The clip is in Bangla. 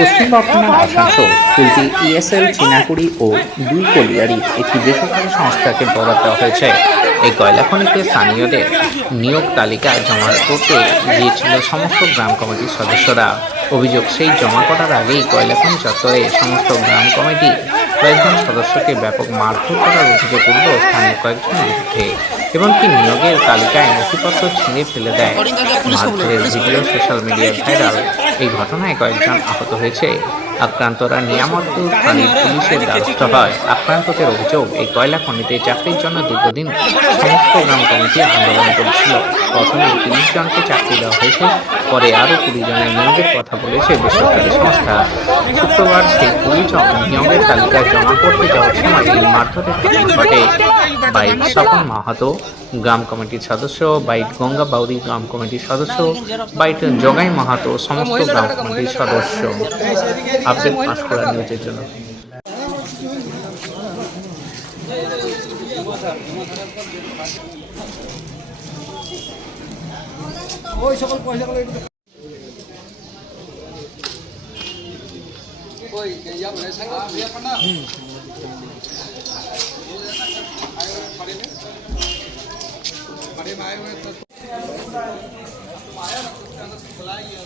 পশ্চিম বর্ধমান আসানসোল স্কুলটি ইএসএল চিনাকুড়ি ও দুই কলিয়ারি একটি বেসরকারি সংস্থাকে বরাদ্দ দেওয়া হয়েছে। এই কয়লা খনিতে স্থানীয়দের নিয়োগ তালিকায় জমা করতে গিয়েছিল সমস্ত গ্রাম কমিটির সদস্যরা। অভিযোগ, সেই জমা করার আগেই কয়লা খনি চত্বরে সমস্ত গ্রাম কমিটি কয়েকজন সদস্যকে ব্যাপক মারধর করার অভিযোগ উঠল স্থানীয় কয়েকজনের বিরুদ্ধে। এমনকি নিয়োগের তালিকায় নথিপত্র ছিঁড়ে ফেলে দেয়। মারধরের ভিডিও সোশ্যাল মিডিয়ায় ভাইরাল। এই ঘটনায় কয়েকজন আহত হয়েছে। আক্রান্তরা নিয়ামতপুর থানার পুলিশের দ্বারস্থ হয়। আক্রান্তদের অভিযোগ, এই কয়লা খনিতে চাকরির জন্য দীর্ঘদিন সমস্ত গ্রাম কমিটি আন্দোলন করেছিল। প্রথমে ৩০ জনকে চাকরি দেওয়া হয়েছে, পরে আরও ২০ জনের নিয়োগের কথা বলেছে বেসরকারি সংস্থা। শুক্রবার সেই ২০ জন নিয়োগের তালিকায় জমা করতে যাওয়ার সময় এই মারধরের ঘটনা ঘটে। বাইট স্বপন মাহাতো গ্রাম কমিটির সদস্য, বাইট গঙ্গা বাউরি গ্রাম কমিটির সদস্য, বাইট জগাই মাহাতো সমস্ত গ্রাম কমিটির সদস্য। আপডেট পাঁশকুড়া নিউজের জন্য। ওই সকল পয়সাগুলো ওই ইয়া বলে সাইকেল বিয়া করনা পারে মায়ে में तो माया रखते हैं तो खिलाई है।